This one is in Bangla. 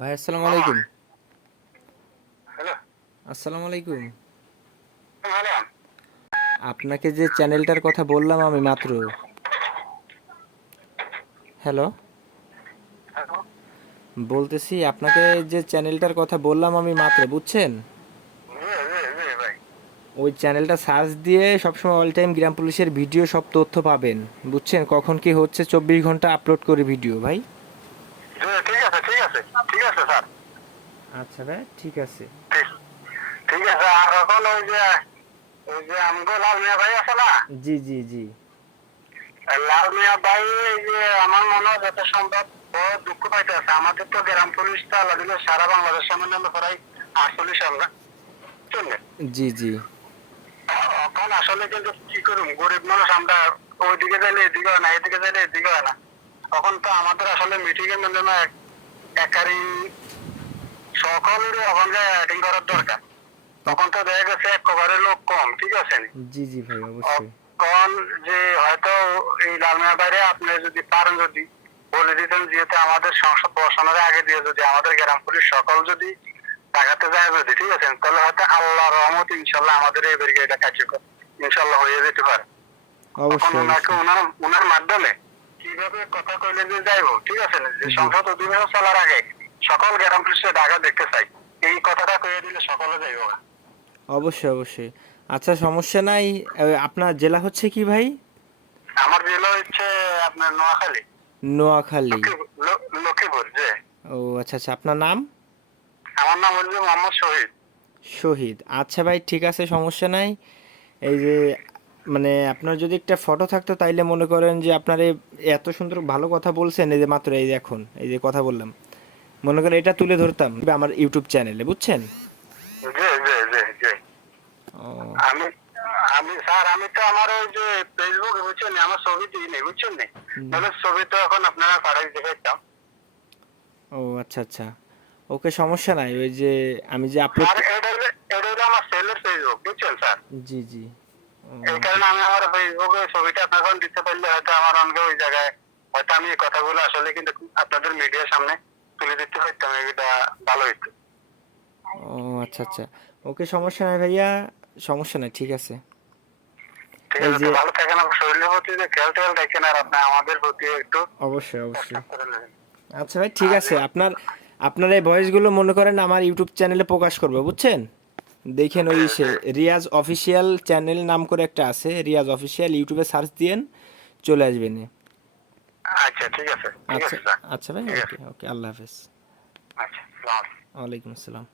ভাই আসসালামু আলাইকুম। হ্যালো। আসসালামু আলাইকুম। হ্যালো। আপনাকে যে চ্যানেলটার কথা বললাম আমি মাত্র, হ্যালো, হ্যালো। বলতেছি আপনাকে যে চ্যানেলটার কথা বললাম আমি মাত্র, বুঝছেন? জি, জি, জি ভাই। ওই চ্যানেলটা সার্চ দিয়ে সবসময় অল টাইম গ্রাম পুলিশের ভিডিও সব তথ্য পাবেন, বুঝছেন? কখন কি হচ্ছে 24 ঘন্টা আপলোড করে ভিডিও ভাই। জি, ঠিক আছে, ঠিক আছে, ঠিক আছে স্যার। আচ্ছা ভাই, ঠিক আছে। ঠিক ঠিক আছে। আর এখন ওই যে আমগো লাল মিয়া ভাই আছে না? জি জি জি। এই লাল মিয়া ভাই এই যে আমার মনে হয় যত সম্ভব ও দুঃখ পাইতে আছে। আমাদের তো গ্রাম পুলিশটা আল্লাহ দিলে সারা বাংলাদেশের মধ্যে প্রায় 48 আমরা, বুঝছেন? জি জি। এখন আসলে কিন্তু কি করুম, গরিব মানুষ আমরা। ওইদিকে যাইলে এদিকে হয় না, এদিকে যাইলে এদিকে হয় না। তখন তো আমাদের আসলে মিটিং এর মাধ্যমে একারি সকলেরই ওখানে অ্যাটেন্ড করার দরকার। তখন তো দেখা গেছে একেবারে লোক কম, ঠিক আছে নি? জি জি ভাই, অবশ্যই। তখন যে হয়তো এই লালমিয়া বাইরে আপনি যদি পারেন, যদি বলে দিতেন, যেহেতু আমাদের সংসদ বসানোর আগে দিয়ে যদি আমাদের গ্রাম পুলিশ সকল যদি টাকাতে যায় যদি, ঠিক আছে, তাহলে হয়তো আল্লাহর রহমত ইনশাল্লাহ আমাদের এই ব্রিগেডটা কার্যকর ইনশাল্লাহ হয়ে যেতে পারে। তখন অবশ্যই ওনাকে অবশ্যই। ওনার মাধ্যমে কিভাবে কথা কইলে যে যাইবো, ঠিক আছে না? যে জি। সংসদ অধিবেশন চলার আগে সকল গ্রাম পুলিশের ঢাকা দেখতে চাই, এই কথাটা কয়ে দিলে সকলে যাইব না। অবশ্যই অবশ্যই। আচ্ছা, সমস্যা নাই। আপনার জেলা হচ্ছে কি ভাই? আমার জেলা হচ্ছে আপনার নোয়াখালী। নোয়াখালী। লক্ষ্মীপুর যে। ও আচ্ছা আচ্ছা, আপনার নাম? আমার নাম হচ্ছে মোহাম্মদ শহীদ। শহীদ। আচ্ছা ভাই, ঠিক আছে, সমস্যা নাই। এই যে মানে আপনার যদি একটা ফটো থাকতো তাইলে মনে করেন যে আপনার এত সুন্দর ভালো কথা বলছেন, এই যে মাত্র এই যে এখন এই যে কথা বললাম, মনে করেন এটা তুলে ধরতাম আমার ইউটিউব চ্যানেলে, বুঝছেন? জি, জি, জি, জি। ও আমি আমি স্যার, আমি তো আমার ওই যে ফেসবুকে, বুঝছেন নি, আমার ছবি দিই নেই, বুঝছেন নি? হুম। তাহলে ছবি তো এখন আপনারা পাঠাই দেখাইতাম। ও আচ্ছা আচ্ছা, ওকে, সমস্যা নাই। ওই যে আমি যে আপলোড, আর এটা হলো আমার সেলের ফেসবুক, বুঝছেন স্যার? জি জি। ও এই আচ্ছা কারণে আমি আমার ফেসবুকে ছবিটা আপনাকে দিতে পারলে হয়তো আমার অনেকে ওই জায়গায় হয়তো আমি এই কথাগুলো আসলে কিন্তু আপনাদের মিডিয়ার সামনে তুলে দিতে পারতাম, এটা ভালো হইতো। ও আচ্ছা আচ্ছা, ওকে, সমস্যা নাই ভাইয়া, সমস্যা নাই, ঠিক আছে। ঠিক এই আছে, যে তো ভালো থাকেন, আমার শরীরের প্রতি যে খেয়াল টেয়াল রাখেন, আর আপনি আমাদের প্রতি একটু অবশ্যই চেষ্টা অবশ্যই। করে নেবেন। আচ্ছা ভাই, ঠিক আর আছে। আপনার আপনার এই ভয়েসগুলো মনে করেন আমার ইউটিউব চ্যানেলে প্রকাশ করবো, বুঝছেন? দেখেন জি, ওই সে জি। রিয়াজ অফিসিয়াল চ্যানেল নাম করে একটা আছে, রিয়াজ অফিসিয়াল, ইউটিউবে সার্চ দিয়েন, চলে আসবেন। আচ্ছা, ঠিক আছে, ঠিক আচ্ছা আছে স্যার। আচ্ছা ভাই, ঠিক ওকে আছে। ওকে, আল্লাহ হাফেজ। আচ্ছা, আসসালামু আলাইকুম। ওয়ালাইকুম আসসালাম।